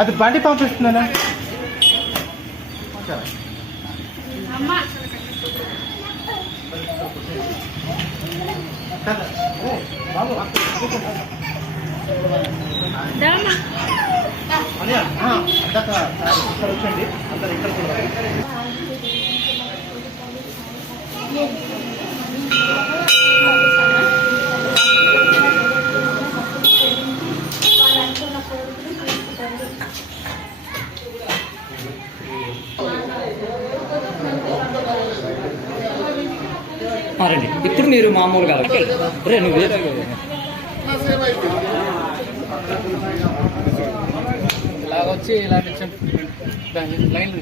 అది బండి పంపిస్తున్నాను. ఇక్కడ వచ్చండి, అందరు ఇక్కడ కూడా. రండి. ఇప్పుడు మీరు మామూలుగా రే నువ్వు వేరే ఇలాగ వచ్చి ఇలా లైన్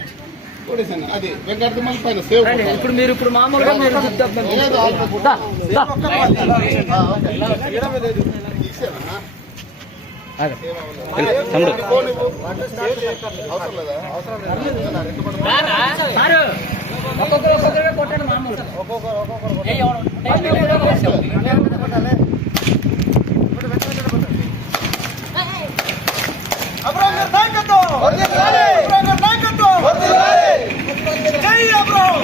అది వెంకటరమణ పైన సేవ్. ఇప్పుడు మీరు ఇప్పుడు మామూలుగా మీరు ఒక్కొక్కరు కొట్టండి మామూలుగా జై అబ్రహం.